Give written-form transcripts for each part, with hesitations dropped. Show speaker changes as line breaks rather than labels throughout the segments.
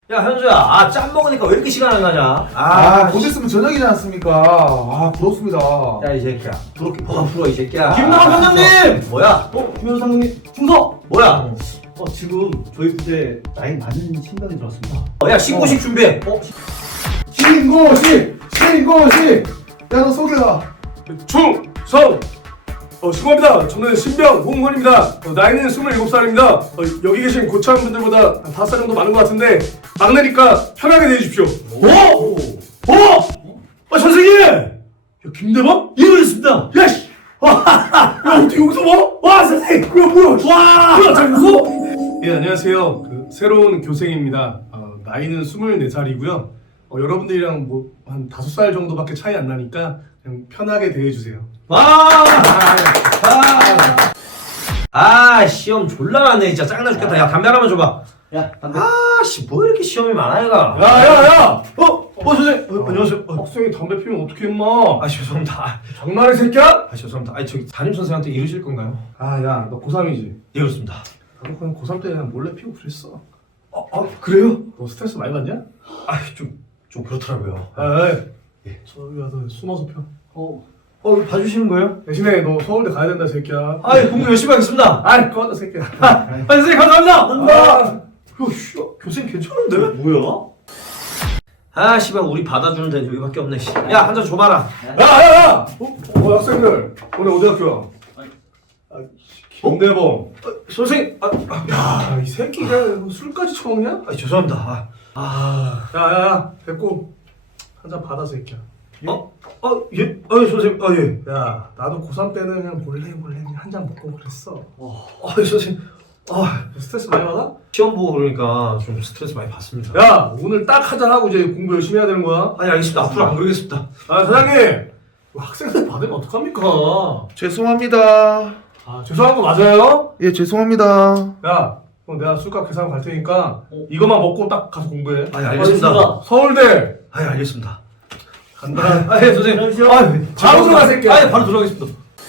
야 현수야, 짬 먹으니까 왜 이렇게 시간 안 가냐?
곧 있으면 저녁이지 않습니까? 부럽습니다.
야 이 새끼야, 부럽게 뭐가 부러워 이 새끼야.
김나원 선장님!
뭐야?
김현수 상무님 충성!
뭐야?
지금 저희 부대 나이 많은 신병이 들어왔습니다.
야 신고식 준비해.
신고식! 야, 너 소개가.
충성! 신고합니다. 저는 신병 홍헌입니다. 나이는 27살입니다. 여기 계신 고참분들보다 5살 정도 많은 것 같은데 막내니까 편하게 대해주십시오.
선생님!
야, 김대범?
예, 그렇습니다.
야, 씨! 야, 어떻게 여기서 와?
와, 선생님!
야, 뭐야?
와!
야, 잘 웃어? 예, 안녕하세요. 새로운 교생입니다. 나이는 24살이고요. 여러분들이랑 뭐 한 5살 정도밖에 차이 안 나니까 그냥 편하게 대해주세요.
와! 시험 졸라 많네 진짜. 짱나 죽겠다. 야 담배 하나만 줘봐.
야, 담배.
뭐 이렇게 시험이 많아 얘가.
야! 선생님! 안녕하세요. 학생이 담배 피우면 어떻게 임마?
죄송합니다.
장난해, 새끼야?
죄송합니다. 저기 담임 선생한테 이러실 건가요?
야, 너 고3이지?
예 그렇습니다.
나도 그냥 고3 때 그냥 몰래 피우고 그랬어.
그래요?
너 스트레스 많이 받냐?
좀 그렇더라고요.
예. 저기 와서 숨어서 펴.
봐주시는 거예요?
대신에 너 서울대 가야 된다, 새끼야.
공부 열심히 하겠습니다.
꺼져, 새끼야.
선생님 감사합니다.
교수님 괜찮은데?
뭐야? 씨발 우리 받아주는 데는 여기밖에 없네. 야 한 잔 줘봐라.
야! 학생들, 오늘 어디 학교야? 김대범.
선생님.
야, 이 새끼가 술까지 처먹냐?
죄송합니다.
야, 됐고. 한 잔 받아, 새끼야.
예? 선생님. 예.
야, 나도 고3 때는 그냥 몰래 한 잔 먹고 그랬어.
선생님.
스트레스 많이 받아?
시험 보고 그러니까 좀 스트레스 많이 받습니다.
야, 오늘 딱 한 잔 하고 이제 공부 열심히 해야 되는 거야.
알겠습니다. 앞으로 안 그러겠습니다.
사장님! 학생들 받으면 어떡합니까?
죄송합니다.
죄송한 거 맞아요?
예, 죄송합니다.
야, 그럼 내가 술값 계산 갈 테니까 이것만 먹고 딱 가서 공부해.
알겠습니다.
서울대!
알겠습니다.
간다.
예, 선생님.
바로 들어가, 새끼야.
바로 들어가겠습니다.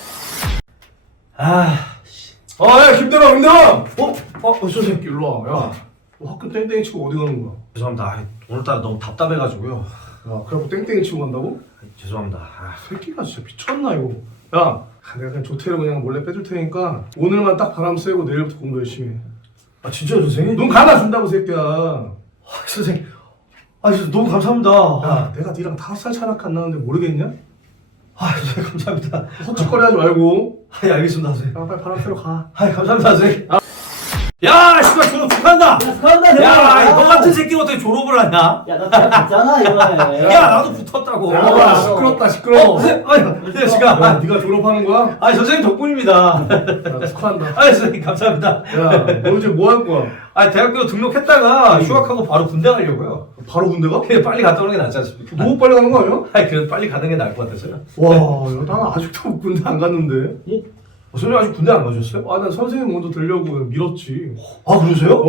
야, 김대범!
선생님.
일로 와. 야, 너 학교 땡땡이 치고 어디 가는 거야?
죄송합니다. 오늘따라 너무 답답해가지고요.
야, 그래갖고 땡땡이 치고 간다고?
죄송합니다.
새끼가 진짜 미쳤나, 이거. 야, 내가 그냥 조퇴를 그냥 몰래 빼줄 테니까 오늘만 딱 바람 쐬고 내일부터 공부 열심히 해.
진짜요, 선생님?
눈 감아준다고, 새끼야.
선생님. 진짜 너무 감사합니다.
야, 내가 니랑 5살 차이밖에 안 나는데 모르겠냐?
선생님 감사합니다.
헛짓거리 하지 말고.
알겠습니다, 선생님.
야, 빨리 바람 쐬러 가.
감사합니다, 선생님. 야, 씨발 졸업 축하한다.
축하한다,
야, 너 같은 새끼가 어떻게 졸업을 하냐?
야, 나 대학 갔잖아, 이번에.
야, 나도 붙었다고.
야, 시끄럽다, 시끄러워.
선생님, 제가.
야, 네가 졸업하는 거야?
선생님 덕분입니다.
야, 축하한다.
선생님 감사합니다.
야, 너 이제 뭐 할 거야?
대학교 등록했다가 휴학하고 바로 군대 가려고요.
바로 군대 가?
그냥 빨리 갔다 오는 게 낫지 않습니까?
너무 빨리 가는 거 아니야?
그래도 빨리 가는 게 나을 것 같아서요.
와, 야, 나는 아직도 군대 안 갔는데.
선생님 아직 군대 안 가셨어요?
난 선생님 먼저 들려고 밀었지.
그러세요?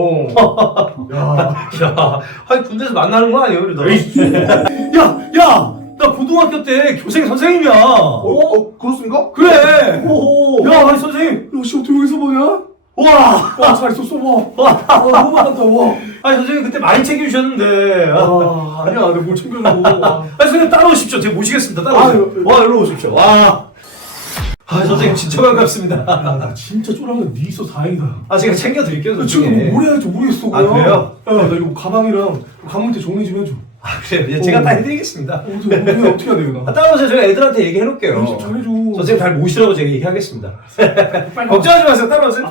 야,
군대에서 만나는 거 아니에요, 그래도?
야!
나 고등학교 때 교생 선생님이야.
그렇습니까?
그래.
야,
선생님.
역시 어떻게 여기서 보냐?
와,
잘 있었어, 너무 많다, 와.
선생님 그때 많이 챙겨주셨는데.
아니야, 내가 뭘 챙겨줘.
선생님 따라오십시오. 제가 모시겠습니다. 따라오십시오. 일로 오십시오. 선생님 진짜 반갑습니다.
야, 나 진짜 쫄아면 네 있어 다행이다.
제가 챙겨드릴게요,
지금
선생님.
뭘 해야 할지 모르겠어.
그래요?
야, 나 이거 가방이랑 가문대 정리 좀 해줘.
그래요. 제가 다 해드리겠습니다.
어떻게 해야 돼, 이거 나?
따라오세요. 제가 애들한테 얘기해놓을게요.
좀 잘해줘.
선생님 잘 모시라고 제가 얘기하겠습니다. 걱정하지 마세요. 따라오세요.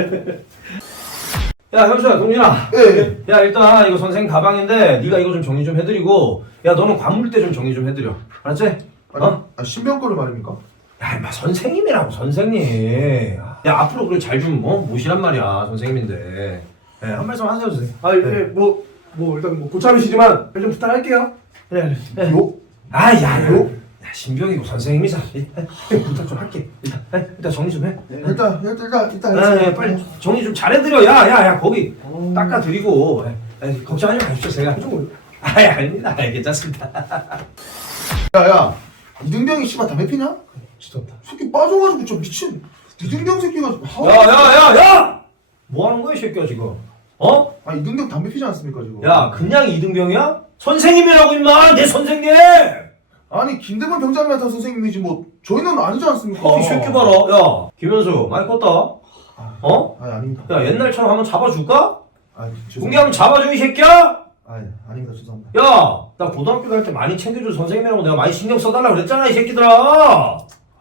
야, 현수야, 동민아.
예.
야, 일단 이거 선생님 가방인데 네가 이거 좀 정리 좀 해드리고, 야, 너는 관물대 좀 정리 좀 해드려. 알았지?
신병 거를 말입니까?
야, 임마 선생님이라고, 선생님. 야, 앞으로 그래 잘 좀 모시란 말이야, 선생님인데. 한 말씀 하세요, 선생님.
이게 일단 고참이시지만 좀 부탁할게요.
그래.
요?
야, 신병이고 선생님이잖아. 부탁 좀 할게. 일단 정리 좀 해.
일단
빨리 정리 좀 잘해드려. 야, 거기 닦아드리고. 걱정하지 마십시오, 제가. 아닙니다. 괜찮습니다.
야, 이등병이 씨발 담배 피냐?
진짜.
새끼 빠져가지고 좀 미친. 이등병 새끼가
야! 뭐 하는 거야, 이 새끼야, 지금? 어?
아 이등병 담배 피지 않습니까 지금?
야 그냥 이등병이야? 선생님이라고 임마 내 선생님!
아니 김대범 병장님한테 선생님이지 뭐 저희는 아니지 않습니까?
이 새끼 봐라 야 김현수 많이 컸다 어?
아니 아닙니다.
야 옛날처럼 한번 잡아줄까?
아니
공개하면 잡아줘 이 새끼야?
아니 아닙니다 죄송합니다.
야 나 고등학교 다닐 때 많이 챙겨줄 선생님이라고 내가 많이 신경 써달라고 그랬잖아 이 새끼들아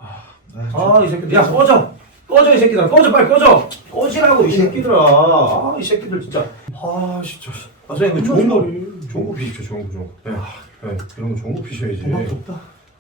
아 이 새끼들 야 꺼져 이 새끼들아 꺼져 빨리 꺼지라고 이 새끼들아 아 이 새끼들 진짜 아 진짜 아 선생님 그 좋은 거 피십시오 좋은 거 네, 이런 거 좋은 거 피셔야지
도박도 없다.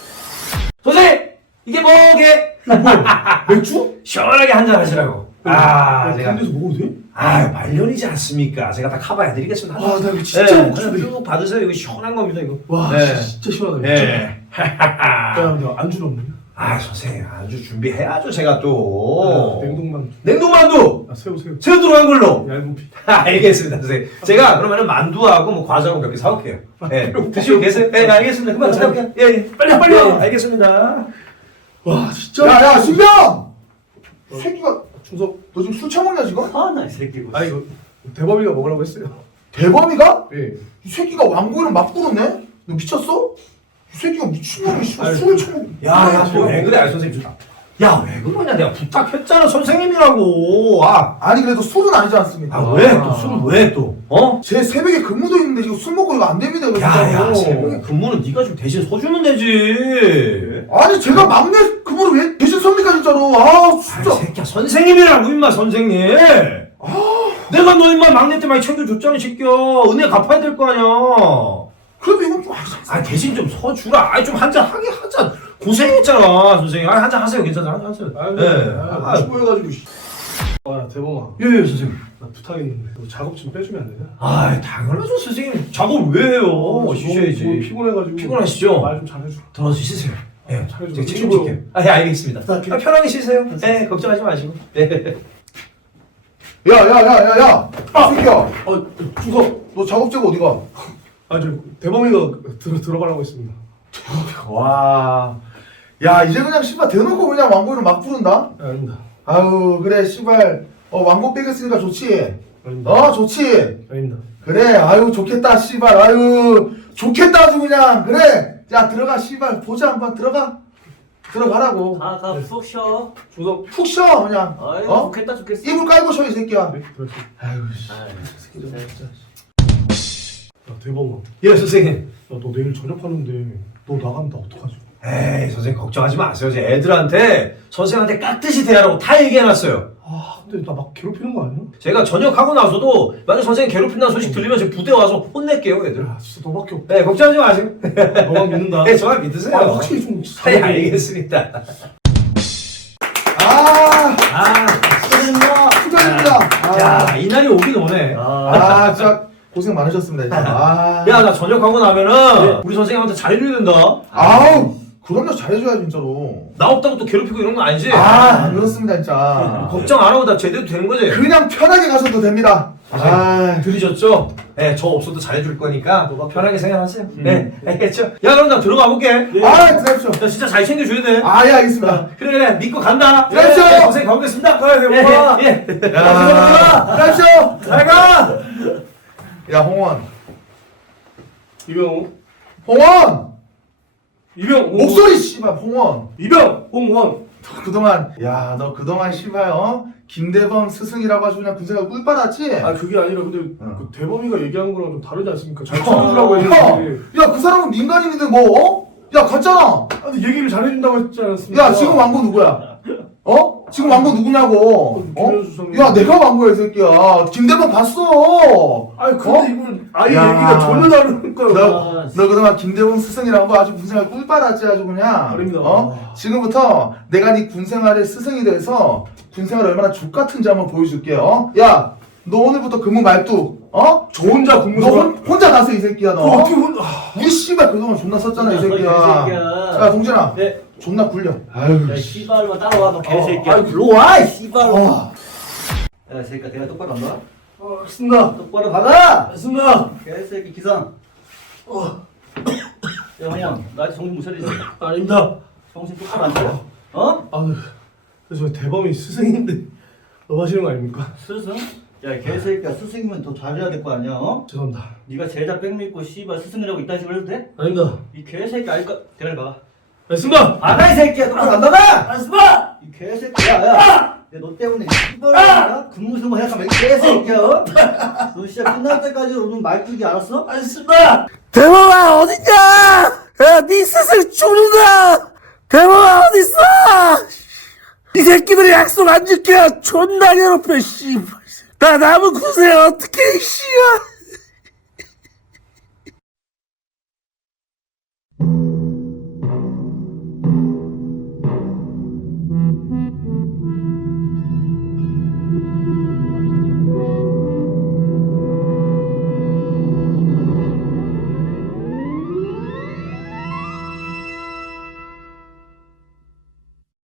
선생님 이게 뭐게
맥주?
시원하게 한잔 하시라고 아 제가
데서 먹어도 돼?
아 말년이지 않습니까 제가 다 커버해드리겠습니다
아, 나 이거 진짜 먹고
그냥
싶네.
쭉 받으세요 이거 시원한 겁니다 이거
와,
네.
진짜 시원하다.
예.
야, 근데 안주는 없네.
아 선생님 안주 준비해야죠 제가 또
냉동만.
냉동만두
아, 새우.
새우 들어간 걸로
얇은 피.
알겠습니다 선생님 제가 그러면은 만두하고 뭐 과자하고 몇 개 사올게요 예 드시고 계세요? 예 알겠습니다 그만 사올게요 예 빨리
예,
알겠습니다
와, 진짜.
야야 신병! 이 새끼가
준석.
너 지금 술 처먹냐 지금?
아나 이 새끼.
아, 이거 대범이가 먹으라고 했어요.
대범이가?
예.
이 새끼가 왕고이랑 막 부르네? 너 미쳤어? 이 새끼가 미친놈이 씨발 술을 처먹.
야야 너 왜 그래 아 선생님 야 왜 그러냐 내가 부탁했잖아 선생님이라고
아니 그래도 술은 아니지 않습니까?
왜 또 술을 왜 또 어?
제 새벽에 근무도 있는데 지금 술 먹고 이거 안 됩니다 이거
야야
진짜로.
새벽에 근무는 네가 좀 대신 서주면 되지
아니 제가 막내 근무를 왜 대신 섭니까 진짜로? 아
아이
진짜.
새끼야 선생님이라고 임마 선생님 내가 너 임마 막내 때 많이 챙겨줬잖아 이 새끼야 은혜 갚아야 될 거 아니야
그래도 이건 좀 아니잖아.
아 대신 좀 서주라 아좀 한잔 하게 하자 고생했잖아 선생님 아 한잔 하세요 괜찮아 한잔 하세요
아, 수고해가지고. 아, 대범아.
예 선생님
나 부탁했는데 너 작업 좀 빼주면 안 되냐?
아 당연하죠 선생님 작업 왜 해요
너무
쉬셔야지
피곤해가지고.
피곤하시죠?
말 좀 잘해줘.
들어서 쉬세요 예
잘해줘.
제가 책임질게요 예 알겠습니다
부탁해.
편하게 쉬세요 예 걱정하지 마시고 네.
야야야야야. 이 새끼야.
준석.
너 작업제가 어디가?
아, 저 대범이가 들어가라고 했습니다.
와. 야 이제 그냥 씨발 대놓고 그냥 왕고이랑 막 부른다?
아, 아닙니다.
아유 그래 씨발 왕고 빼겠으니까 좋지.
아닙니다.
좋지.
아닙니다.
그래 아유 좋겠다 씨발 아유 좋겠다 아주 그냥 그래 야 들어가 씨발 보자 한번 들어가라고
가푹 쉬어.
준석.
푹 쉬어 그냥
아이
어?
좋겠다 좋겠어.
이불 깔고 쉬어 이 새끼야
네, 들어가시.
아유
야, 대범아.
예 선생님
야, 너 내일 저녁하는데 너 나간다 어떡하지?
에이 선생님 걱정하지 마세요 제 애들한테 선생님한테 깍듯이 대하라고 다 얘기해놨어요
아, 근데 나 막 괴롭히는 거 아니야?
제가 전역하고 나서도 만약 선생님 괴롭힌다는 소식 들리면 제 부대 와서 혼낼게요 애들
야, 진짜 너밖에 없다.
네 걱정하지 마세요
너만 믿는다.
네 저만 믿으세요
아, 확실히 좀.
네 알겠습니다
축하드립니다
야 이날이 오긴 오네
진짜 고생 많으셨습니다 진짜
야 나 전역하고 나면은 우리 선생님한테 잘해줘야 된다
아우 그럼요 잘해줘야 진짜로
나 없다고 또 괴롭히고 이런 거 아니지?
안 그렇습니다 진짜
걱정 안 하고 나 제대로 되는 거지?
그냥 편하게 가셔도 됩니다
들으셨죠? 네, 저 없어도 잘해줄 거니까 편하게 생각하세요. 네, 알겠죠? 야, 그럼 나 들어가 볼게.
들어가십시오
나 진짜 잘 챙겨줘야 돼.
예 알겠습니다
그래, 믿고 간다.
들어가십시오.
네, 선생님 가보겠습니다.
고마워.
예.
들어가십시오
잘가.
야 홍원
이병.
홍원
이병.
목소리 씨발 홍원
이병. 홍원.
그동안 너 그동안 씨발 김대범 스승이라고 아주 그냥 군생활 꿀 빨았지?
아, 그게 아니라 근데 그 대범이가 얘기한 거랑 좀 다르지 않습니까? 잘
야,
챙겨주라고 했는데.
그 사람은 민간인인데 뭐 갔잖아
아, 근데 얘기를 잘해준다고 했지 않았습니까?
야 지금 왕고 누구야? 지금 왕고 누구냐고
김현수 선생님.
야 내가 왕고야 이 새끼야 김대범 봤어
아니 근데 이걸 아예
야.
얘기가 전혀 다르니까요.
너 그동안 김대범 스승이라고 아주 군생활 꿀 빨았지 아주 그냥
아닙니다.
지금부터 내가 네 군생활의 스승이 돼서 군생활 얼마나 족같은지 한번 보여줄게 야 너 오늘부터 근무 말뚝
저 혼자
너
근무를
혼자 나서 이 새끼야 너
어떻게 혼자
우리 씨발 그동안 존나 썼잖아 이 새끼야 야
새끼야.
동진아
네.
존나 굴려 아유
야 씨발로 따라와 너 개새끼야.
아유 일로 와 이
씨발로.
어.
야 새끼야 내가 똑바로 안 봐.
했습니다.
똑바로 박아.
했습니다.
개새끼 기상. 야 홍원 나한테 정신 못 차리지.
아닙니다.
정신 똑바로 안 차려. 어?
아, 그래서 대범이 스승인데 너무 하시는 거 아닙니까?
스승? 야 개새끼야 스승이면 더 잘해야 될 거 아니야 어?
죄송합니다.
네가 제자 백 믿고 씨발 스승이라고 이딴 식으로 해도 돼?
아닙니다.
이 개새끼 알까? 대가리 박아
알겠습니다.
박아 이 새끼야 똑바로 안 박아!
알았어!
이 개새끼야 야! 너 때문에 씨발이야 근무 생활 해서 이 개새끼야 어? 너 진짜 끝날 때까지 오늘 말투기 알았어?
알았습니다!
대범아 어딨냐? 야, 네 스승 죽는다! 대범아 어딨어? 이 새끼들이 약속 안 지켜 존나 괴롭혀 씨발 나 남은 군생 어떻게 씨야